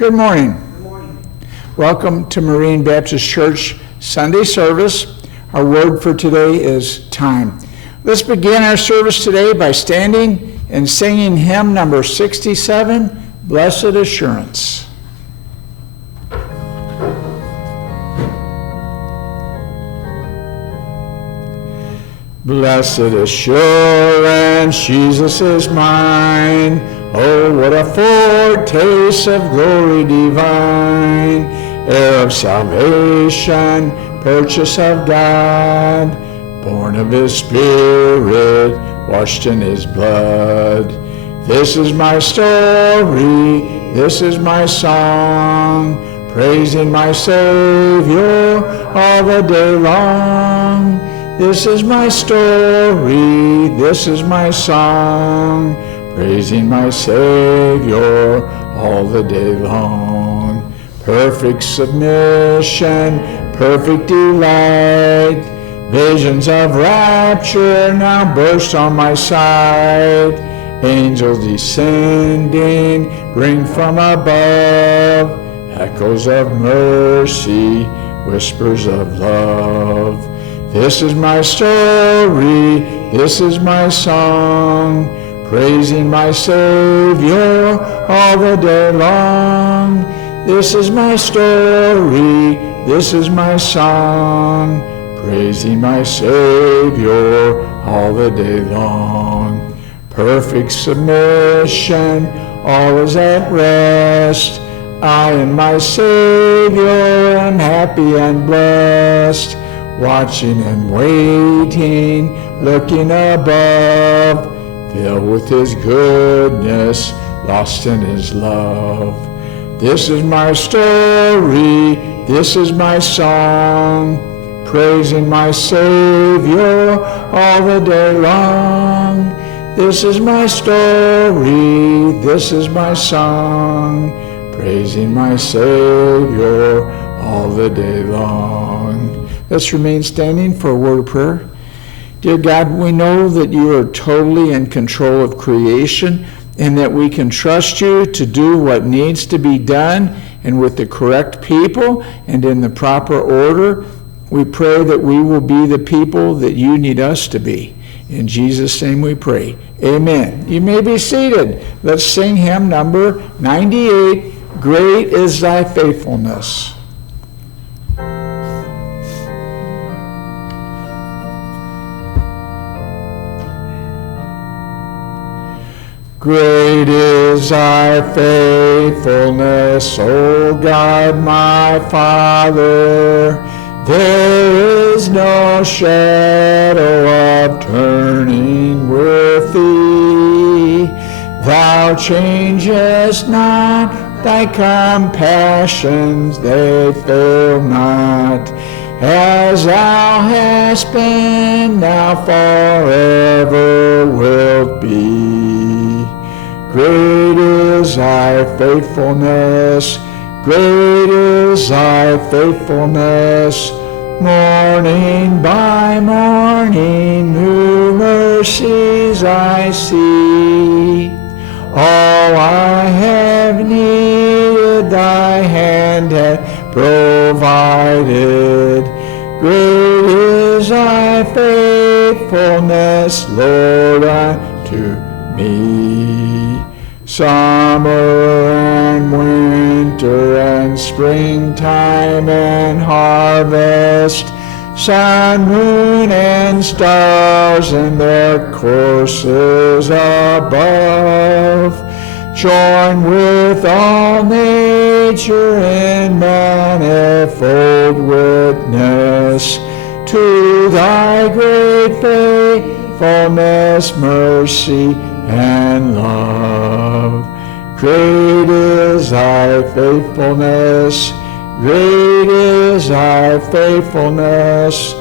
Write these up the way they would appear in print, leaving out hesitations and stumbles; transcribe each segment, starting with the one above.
Good morning. Good morning. Welcome to Marine Baptist Church Sunday service. Our word for today is time. Let's begin our service today by standing and singing hymn number 67, Blessed Assurance. Blessed assurance, Jesus is mine. Oh, what a foretaste of glory divine, heir of salvation, purchase of God, born of his Spirit, washed in his blood. This is my story, this is my song, praising my Savior all the day long. This is my story, this is my song, praising my Savior all the day long. Perfect submission, perfect delight, visions of rapture now burst on my sight. Angels descending bring from above echoes of mercy, whispers of love. This is my story, this is my song, praising my Savior all the day long. This is my story, this is my song, praising my Savior all the day long. Perfect submission, all is at rest. I and my Savior am happy and blessed, watching and waiting, looking above, filled with his goodness, lost in his love. This is my story, this is my song, praising my Savior all the day long. This is my story, this is my song, praising my Savior all the day long. Let's remain standing for a word of prayer. Dear God, we know that you are totally in control of creation and that we can trust you to do what needs to be done and with the correct people and in the proper order. We pray that we will be the people that you need us to be. In Jesus' name we pray. Amen. You may be seated. Let's sing hymn number 98, Great is Thy Faithfulness. Great is thy faithfulness, O God my Father. There is no shadow of turning with thee. Thou changest not, thy compassions, they fail not. As thou hast been, thou forever wilt be. Great is thy faithfulness, great is thy faithfulness. Morning by morning, new mercies I see. All I have needed, thy hand hath provided. Great is thy faithfulness, Lord, unto me. Summer and winter and springtime and harvest, sun, moon, and stars in their courses above, join with all nature in manifold witness to thy great faithfulness, mercy, and love. Great is thy faithfulness, great is thy faithfulness.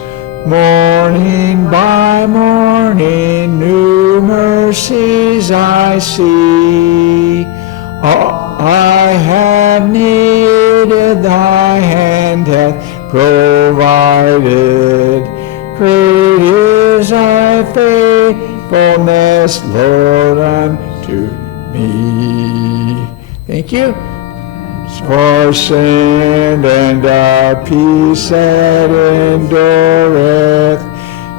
Morning by morning, new mercies I see. All I have needed, thy hand hath provided. Great is thy faithfulness, Lord, unto me. Thank you. for sin, and a peace that endureth,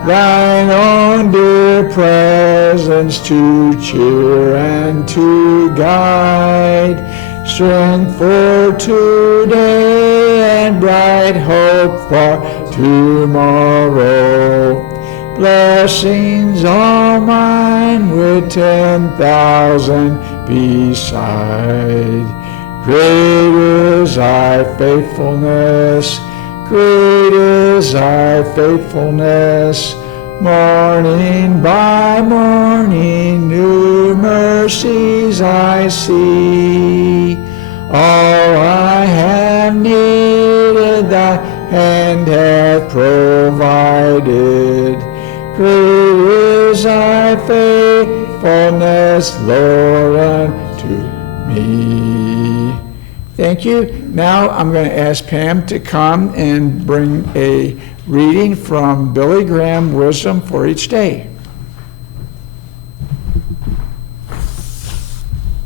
thine own dear presence to cheer and to guide, strength for today and bright hope for tomorrow. Blessings all mine with 10,000 beside. Great is thy faithfulness, great is thy faithfulness. Morning by morning new mercies I see. All I have needed thy hand hath provided. Great is thy faithfulness, Lord, unto me. Thank you. Now I'm going to ask Pam to come and bring a reading from Billy Graham, Wisdom for Each Day.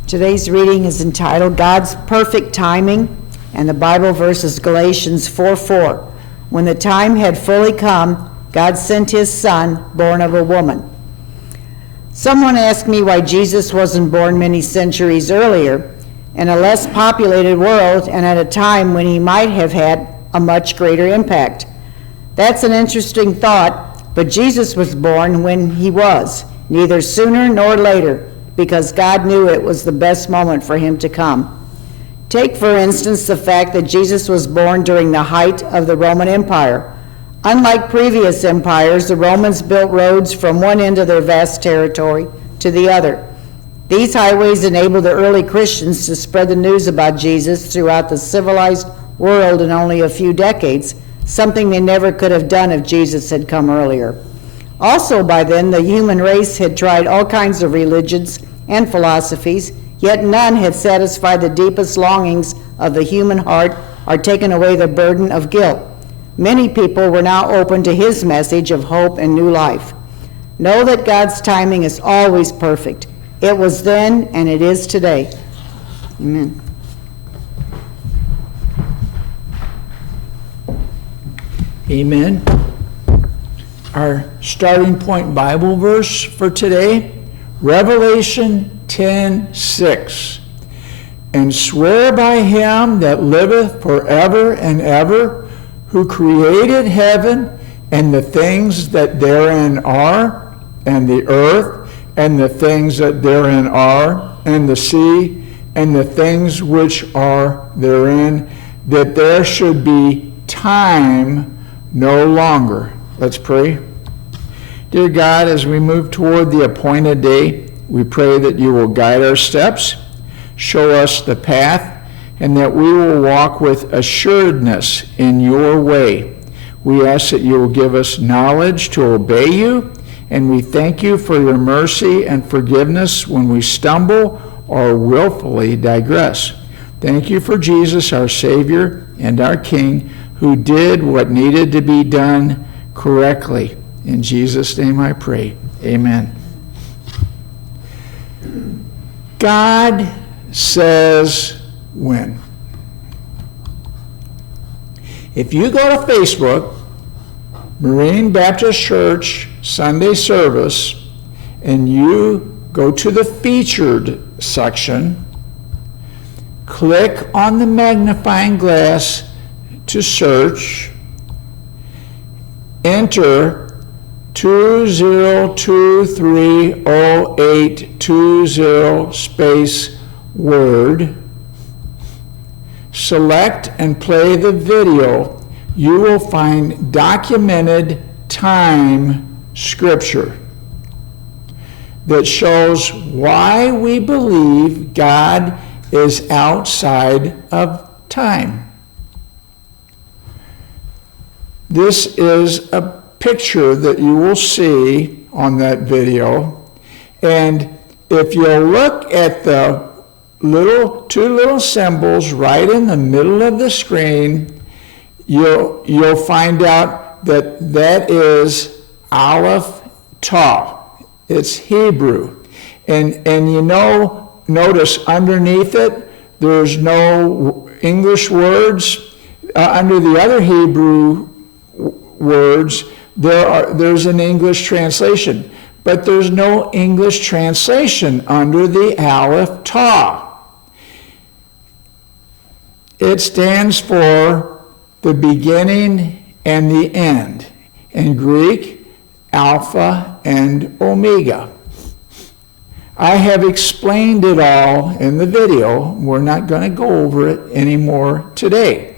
Today's reading is entitled God's Perfect Timing, and the Bible verse is Galatians 4:4. When the time had fully come, God sent his Son, born of a woman. Someone asked me why Jesus wasn't born many centuries earlier, in a less populated world and at a time when he might have had a much greater impact. That's an interesting thought, but Jesus was born when he was, neither sooner nor later, because God knew it was the best moment for him to come. Take, for instance, the fact that Jesus was born during the height of the Roman Empire. Unlike previous empires, the Romans built roads from one end of their vast territory to the other. These highways enabled the early Christians to spread the news about Jesus throughout the civilized world in only a few decades, something they never could have done if Jesus had come earlier. Also, by then, the human race had tried all kinds of religions and philosophies, yet none had satisfied the deepest longings of the human heart or taken away the burden of guilt. Many people were now open to his message of hope and new life. Know that God's timing is always perfect. It was then and it is today. Amen. Amen. Our starting point Bible verse for today, Revelation 10:6. And swear by him that liveth forever and ever, who created heaven and the things that therein are, and the earth and the things that therein are, and the sea and the things which are therein, that there should be time no longer. Let's pray. Dear God, as we move toward the appointed day, we pray that you will guide our steps, show us the path, and that we will walk with assuredness in your way. We ask that you will give us knowledge to obey you, and we thank you for your mercy and forgiveness when we stumble or willfully digress. Thank you for Jesus, our Savior and our King, who did what needed to be done correctly. In Jesus' name I pray. Amen. God says when. If you go to Facebook, Marine Baptist Church Sunday service, and you go to the featured section, click on the magnifying glass to search, enter 20230820 space word, select and play the video, you will find documented time scripture that shows why we believe God is outside of time. This is a picture that you will see on that video, and if you look at the two little symbols right in the middle of the screen, you'll find out that is Aleph Tav. It's Hebrew, and notice underneath it there's no English words. Under the other Hebrew words, there's an English translation, but there's no English translation under the Aleph Tau. It stands for the beginning and the end. In Greek, Alpha and Omega. I have explained it all in the video. We're not going to go over it anymore today.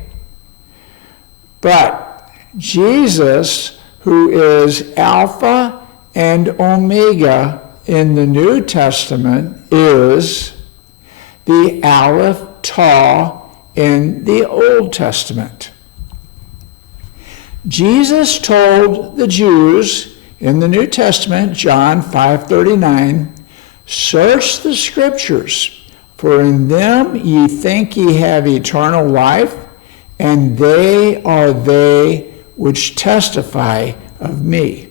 But Jesus, who is Alpha and Omega in the New Testament, is the Aleph Tau in the Old Testament. Jesus told the Jews in the New Testament, John 5:39, "Search the Scriptures, for in them ye think ye have eternal life, and they are they which testify of me."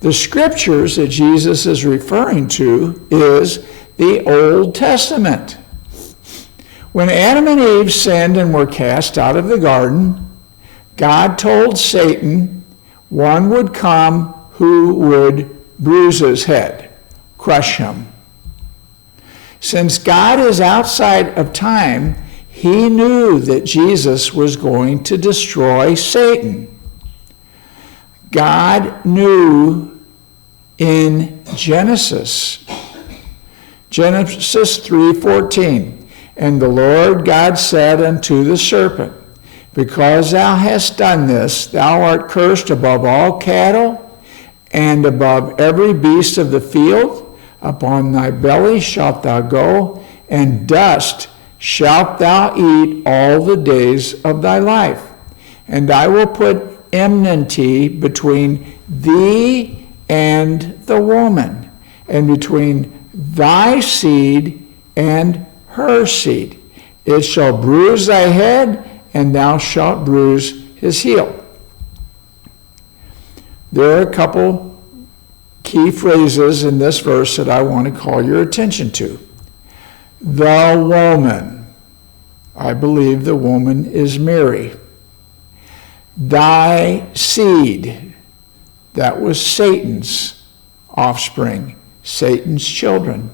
The Scriptures that Jesus is referring to is the Old Testament. When Adam and Eve sinned and were cast out of the garden, God told Satan one would come who would bruise his head, crush him. Since God is outside of time, he knew that Jesus was going to destroy Satan. God knew in Genesis 3:14, "And the Lord God said unto the serpent, Because thou hast done this, thou art cursed above all cattle, and above every beast of the field. Upon thy belly shalt thou go, and dust shalt thou eat all the days of thy life. And I will put enmity between thee and the woman, and between thy seed and her seed. It shall bruise thy head, and thou shalt bruise his heel." There are a couple key phrases in this verse that I want to call your attention to. The woman. I believe the woman is Mary. Thy seed. That was Satan's offspring, Satan's children.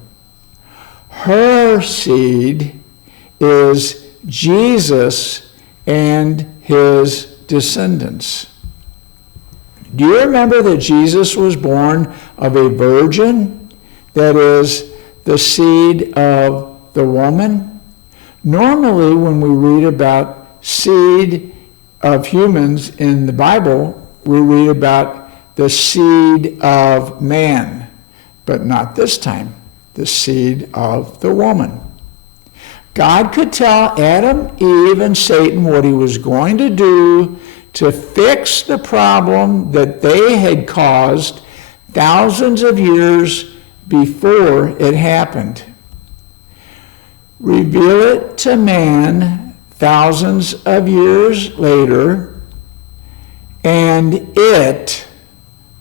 Her seed is Jesus and his descendants. Do you remember that Jesus was born of a virgin? That is, the seed of the woman. Normally, when we read about seed of humans in the Bible, we read about the seed of man, but not this time, the seed of the woman. God could tell Adam, Eve, and Satan what he was going to do to fix the problem that they had caused thousands of years before it happened. Reveal it to man thousands of years later, and it,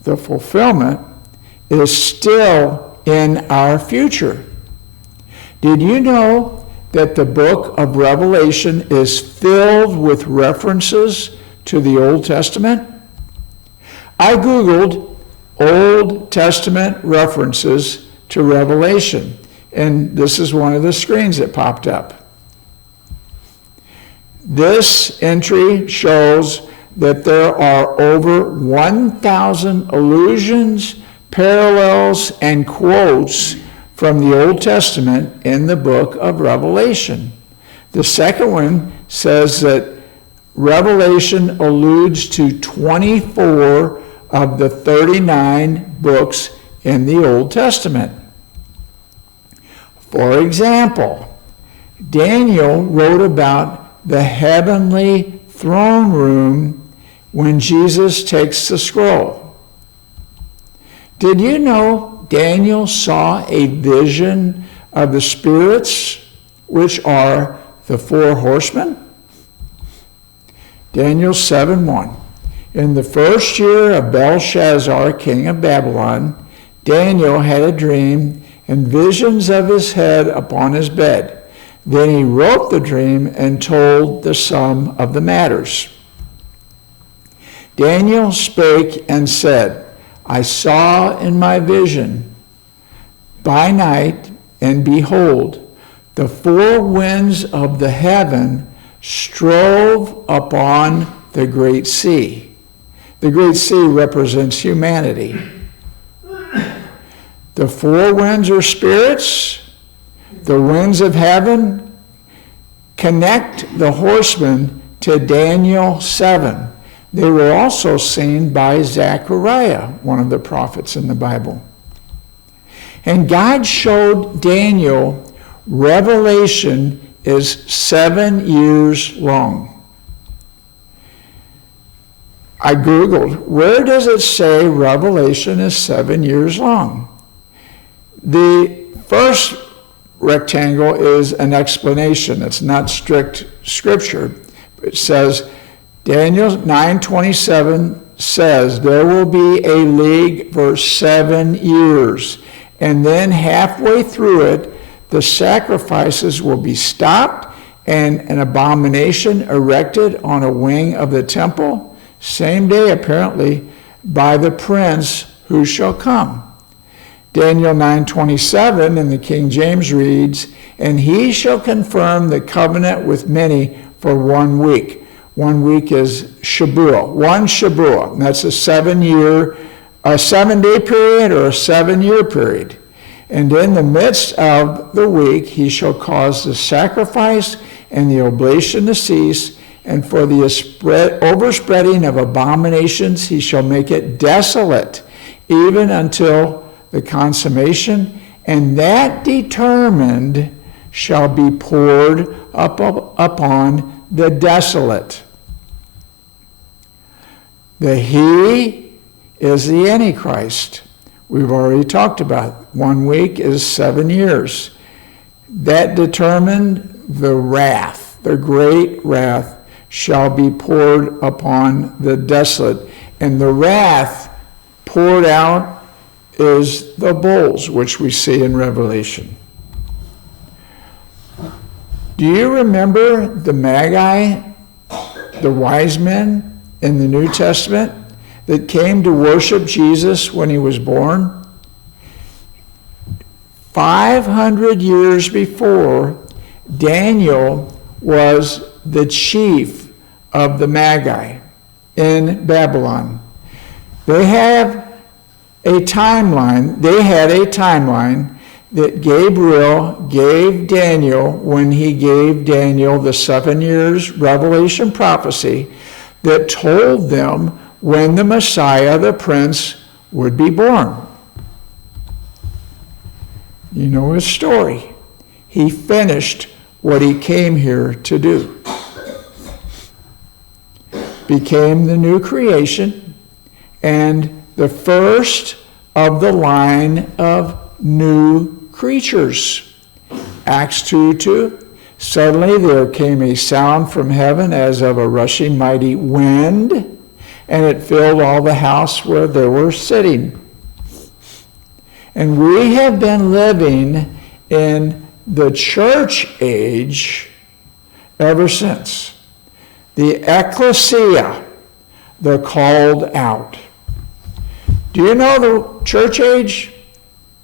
the fulfillment, is still in our future. Did you know that the book of Revelation is filled with references to the Old Testament? I Googled Old Testament references to Revelation, and this is one of the screens that popped up. This entry shows that there are over 1,000 allusions, parallels, and quotes from the Old Testament in the book of Revelation. The second one says that Revelation alludes to 24 of the 39 books in the Old Testament. For example, Daniel wrote about the heavenly throne room when Jesus takes the scroll. Did you know Daniel saw a vision of the spirits, which are the four horsemen? Daniel 7:1. In the first year of Belshazzar, king of Babylon, Daniel had a dream and visions of his head upon his bed. Then he wrote the dream and told the sum of the matters. Daniel spake and said, I saw in my vision by night, and behold, the four winds of the heaven strove upon the great sea. The great sea represents humanity. The four winds are spirits. The winds of heaven connect the horsemen to Daniel 7. They were also seen by Zechariah, one of the prophets in the Bible. And God showed Daniel Revelation is 7 years long. I Googled, where does it say Revelation is 7 years long? The first rectangle is an explanation. It's not strict scripture. It says, Daniel 9:27 says, there will be a league for 7 years. And then halfway through it, the sacrifices will be stopped and an abomination erected on a wing of the temple, same day apparently, by the prince who shall come. Daniel 9:27 in the King James reads, and he shall confirm the covenant with many for 1 week. 1 week is Shabuah, one Shabuah, and that's a 7-day period or a 7-year period. And in the midst of the week he shall cause the sacrifice and the oblation to cease, and for the overspreading of abominations he shall make it desolate, even until the consummation, and that determined shall be poured upon the desolate. The he is the Antichrist. We've already talked about it. 1 week is 7 years. That determined the wrath, the great wrath, shall be poured upon the desolate. And the wrath poured out is the bowls, which we see in Revelation. Do you remember the Magi, the wise men in the New Testament that came to worship Jesus when he was born? 500 years before, Daniel was the chief of the Magi in Babylon. They had a timeline that Gabriel gave Daniel when he gave Daniel the 7 years Revelation prophecy that told them when the Messiah, the Prince, would be born. You know his story. He finished what he came here to do. Became the new creation and the first of the line of new creatures. Acts 2:2. Suddenly there came a sound from heaven as of a rushing mighty wind, and it filled all the house where they were sitting. And we have been living in the church age ever since. The ecclesia, the called out. Do you know the church age?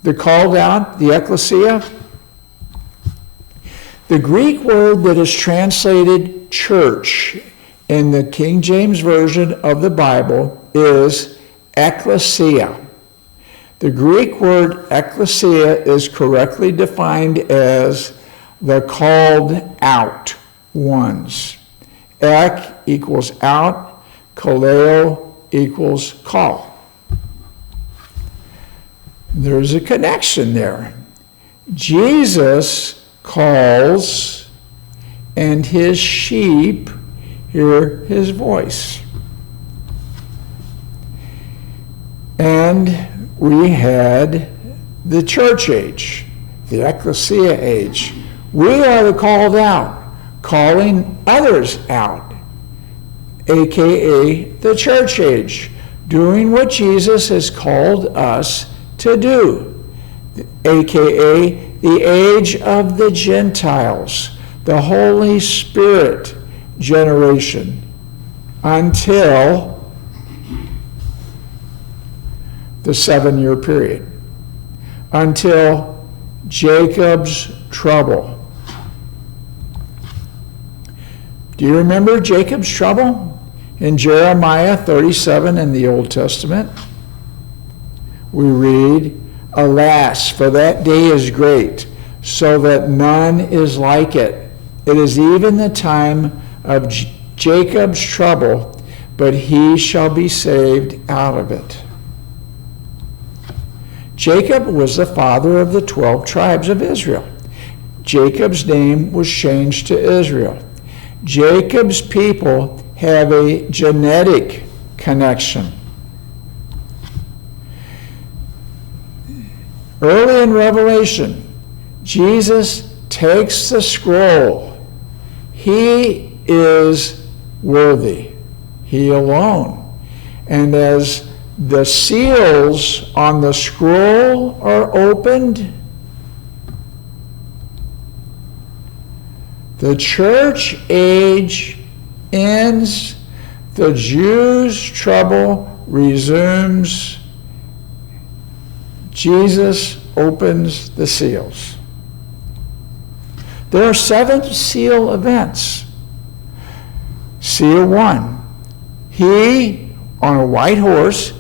The called out, the ecclesia? The Greek word that is translated church in the King James Version of the Bible is ecclesia. The Greek word ecclesia is correctly defined as the called out ones. Ek equals out, kaleo equals call. There's a connection there. Jesus calls, and his sheep hear his voice. And we had the church age, the ecclesia age. We are the called out, calling others out, aka the church age, doing what Jesus has called us to do, aka the age of the Gentiles, the Holy Spirit generation, until the 7-year period, until Jacob's trouble. Do you remember Jacob's trouble in Jeremiah 37 in the Old Testament? We read, "Alas, for that day is great, so that none is like it. It is even the time of Jacob's trouble, but he shall be saved out of it." Jacob was the father of the 12 tribes of Israel. Jacob's name was changed to Israel. Jacob's people have a genetic connection. Early in Revelation, Jesus takes the scroll. He is worthy, he alone. And as the seals on the scroll are opened, the church age ends, the Jews' trouble resumes, Jesus opens the seals. There are 7 seal events. Seal 1, he on a white horse,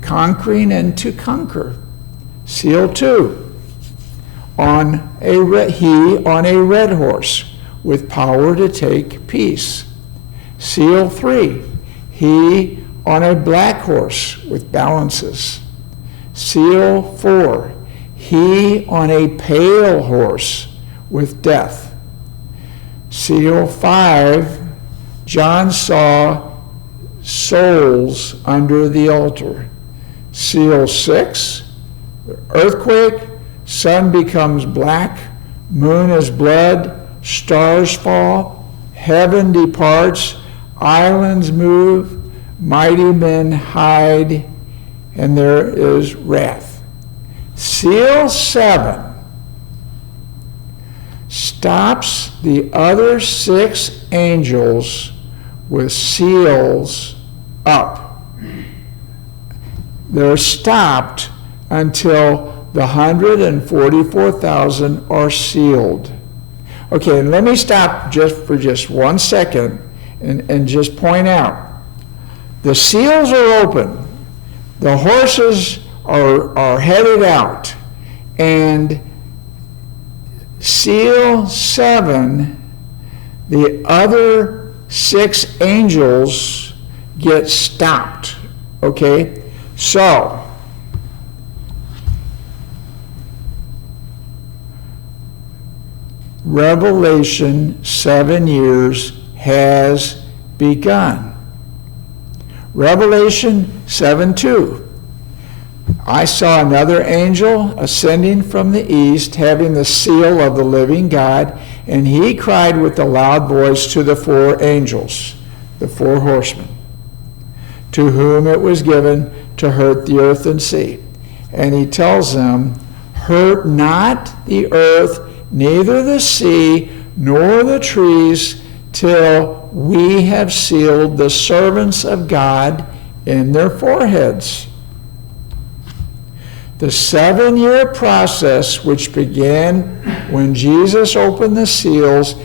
conquering and to conquer. Seal 2, he on a red horse with power to take peace. Seal 3, he on a black horse with balances. Seal 4, he on a pale horse with death. Seal 5, John saw souls under the altar. Seal 6, earthquake, sun becomes black, moon is blood, stars fall, heaven departs, islands move, mighty men hide, and there is wrath. Seal 7 stops the other 6 angels with seals up. They're stopped until the 144,000 are sealed. Okay, and let me stop for just 1 second and just point out. The seals are open. The horses are headed out. And seal 7, the other 6 angels get stopped. Okay? So, Revelation 7 years has begun. Revelation 7:2. I saw another angel ascending from the east, having the seal of the living God, and he cried with a loud voice to the 4 angels, the 4 horsemen, to whom it was given to hurt the earth and sea. And he tells them, hurt not the earth, neither the sea, nor the trees, till we have sealed the servants of God in their foreheads. The 7-year process, which began when Jesus opened the seals,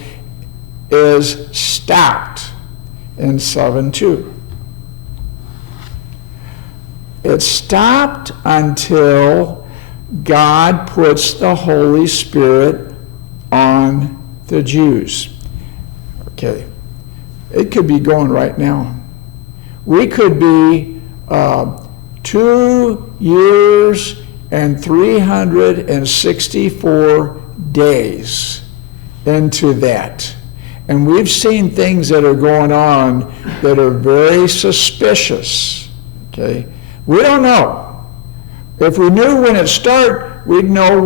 is stopped in 7:2. It stopped until God puts the Holy Spirit on the Jews. Okay. It could be going right now. We could be 2 years and 364 days into that. And we've seen things that are going on that are very suspicious. Okay? We don't know. If we knew when it started, we'd know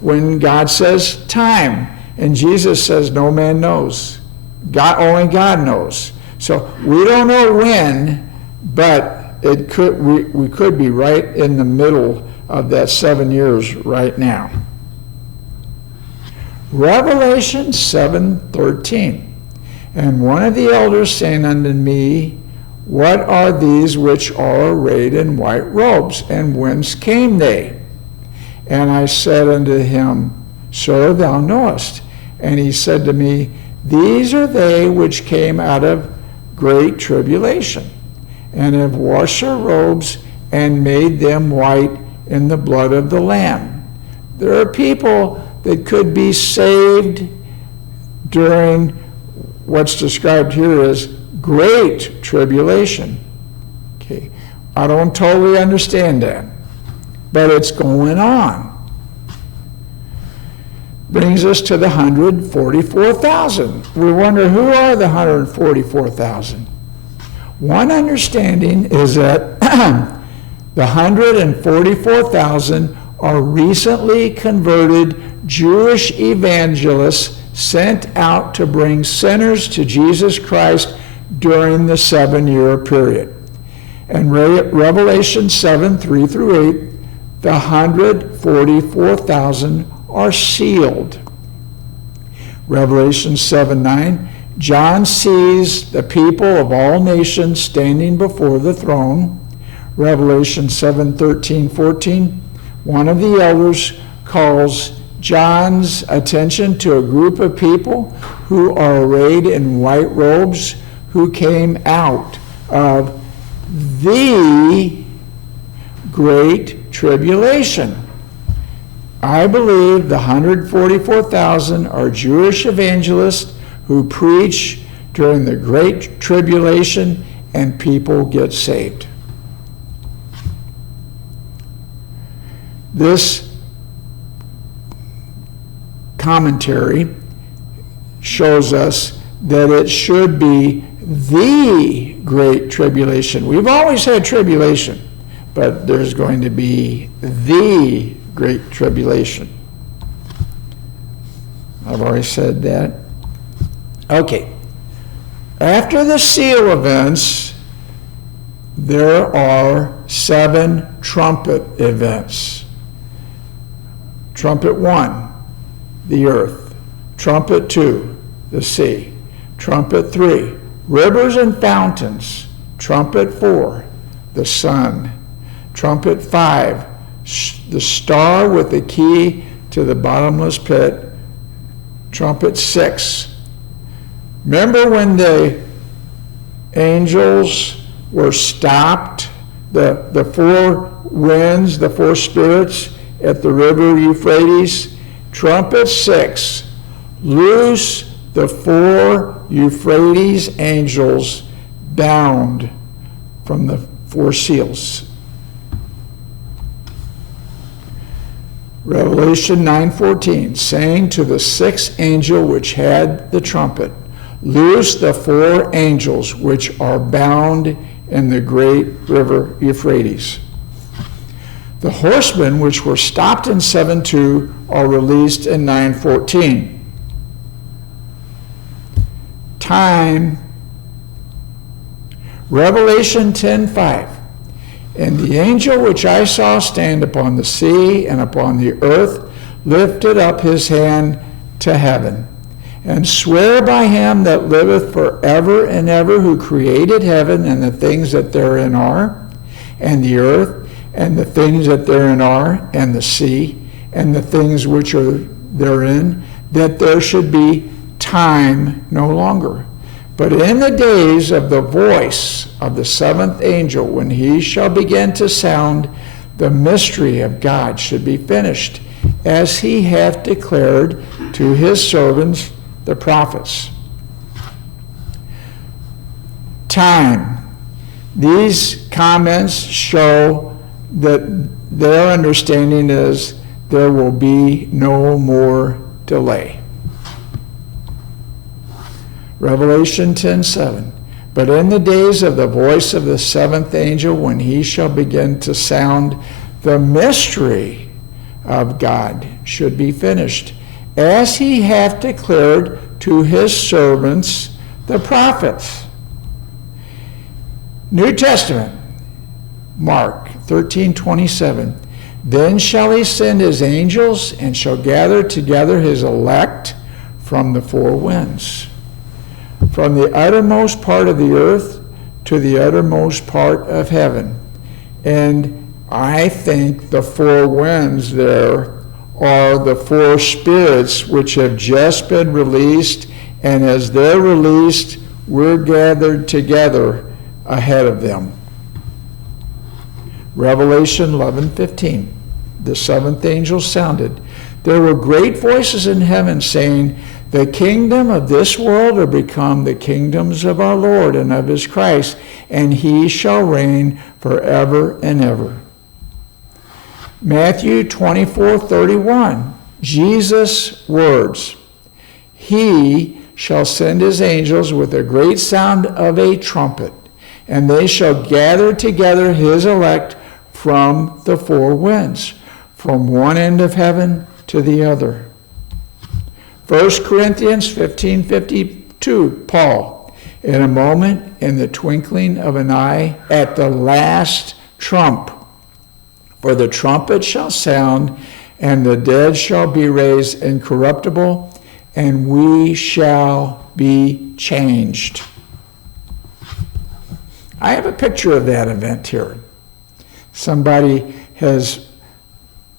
when God says time. And Jesus says no man knows. Only God knows. So we don't know when, but we could be right in the middle of that 7 years right now. Revelation 7:13. And one of the elders saying unto me, What are these which are arrayed in white robes, and whence came they? And I said unto him, Sir, thou knowest. And he said to me, These are they which came out of great tribulation, and have washed their robes, and made them white in the blood of the Lamb. There are people that could be saved during what's described here as great tribulation. Okay, I don't totally understand that, but it's going on. Brings us to the 144,000. We wonder, who are the 144,000? One understanding is that the 144,000 are recently converted Jewish evangelists sent out to bring sinners to Jesus Christ during the 7-year period. And Revelation 7:3-8, the 144,000 are sealed. Revelation 7:9, John sees the people of all nations standing before the throne. Revelation 7:13-14, one of the elders calls John's attention to a group of people who are arrayed in white robes who came out of the Great Tribulation. I believe the 144,000 are Jewish evangelists who preach during the Great Tribulation and people get saved. This commentary shows us that it should be the Great Tribulation. We've always had tribulation, but there's going to be the Great Tribulation. I've already said that. Okay. After the seal events, there are 7 trumpet events. Trumpet 1, the earth. Trumpet 2, the sea. Trumpet 3, rivers and fountains. Trumpet 4, the sun. Trumpet 5, the star with the key to the bottomless pit. Trumpet 6. Remember when the angels were stopped, the 4 winds, the 4 spirits at the river Euphrates? Trumpet 6, loose the 4 Euphrates angels bound from the 4 seals. Revelation 9:14, saying to the 6th angel which had the trumpet, Loose the 4 angels which are bound in the great river Euphrates. The horsemen which were stopped in 7:2 are released in 9:14. Time. Revelation 10:5. And the angel which I saw stand upon the sea and upon the earth lifted up his hand to heaven, and swear by him that liveth forever and ever, who created heaven and the things that therein are, and the earth and the things that therein are, and the sea and the things which are therein, that there should be time no longer. But in the days of the voice of the 7th angel, when he shall begin to sound, the mystery of God should be finished, as he hath declared to his servants the prophets. Time. These comments show that their understanding is there will be no more delay. Revelation 10:7. But in the days of the voice of the 7th angel, when he shall begin to sound, the mystery of God should be finished, as he hath declared to his servants, the prophets. New Testament, Mark 13:27. Then shall he send his angels, and shall gather together his elect from the four winds, from the uttermost part of the earth to the uttermost part of heaven. And I think the four winds there are the four spirits which have just been released, and as they're released, we're gathered together ahead of them. Revelation 11:15. The seventh angel sounded. There were great voices in heaven saying, the kingdom of this world are become the kingdoms of our Lord and of his Christ, and he shall reign forever and ever. Matthew 24:31. Jesus' words. He shall send his angels with a great sound of a trumpet, and they shall gather together his elect from the four winds, from one end of heaven to the other. 1 Corinthians 15:52, Paul, in a moment, in the twinkling of an eye, at the last trump, for the trumpet shall sound, and the dead shall be raised incorruptible, and we shall be changed. I have a picture of that event here. Somebody has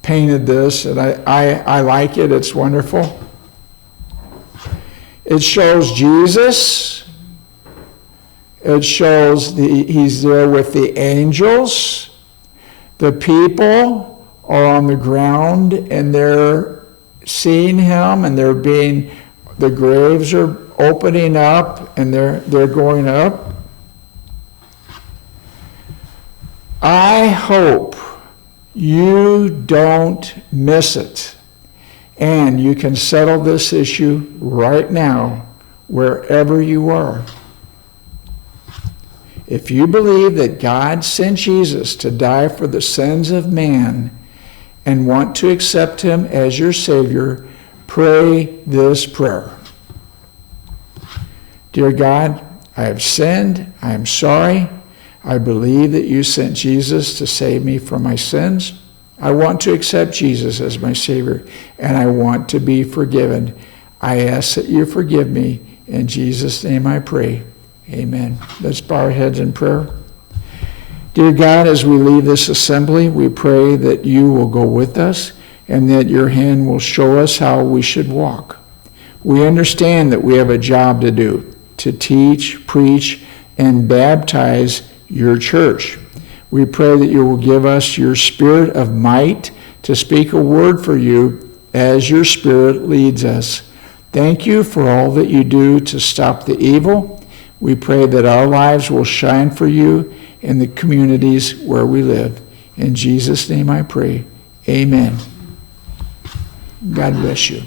painted this, and I like it. It's wonderful. It shows Jesus. It shows he's there with the angels. The people are on the ground, and they're seeing him, and the graves are opening up, and they're going up. I hope you don't miss it. And you can settle this issue right now, wherever you are. If you believe that God sent Jesus to die for the sins of man and want to accept him as your Savior, pray this prayer. Dear God, I have sinned. I am sorry. I believe that you sent Jesus to save me from my sins. I want to accept Jesus as my Savior, and I want to be forgiven. I ask that you forgive me. In Jesus' name I pray. Amen. Let's bow our heads in prayer. Dear God, as we leave this assembly, we pray that you will go with us and that your hand will show us how we should walk. We understand that we have a job to do, to teach, preach, and baptize your church. We pray that you will give us your spirit of might to speak a word for you as your spirit leads us. Thank you for all that you do to stop the evil. We pray that our lives will shine for you in the communities where we live. In Jesus' name I pray. Amen. God bless you.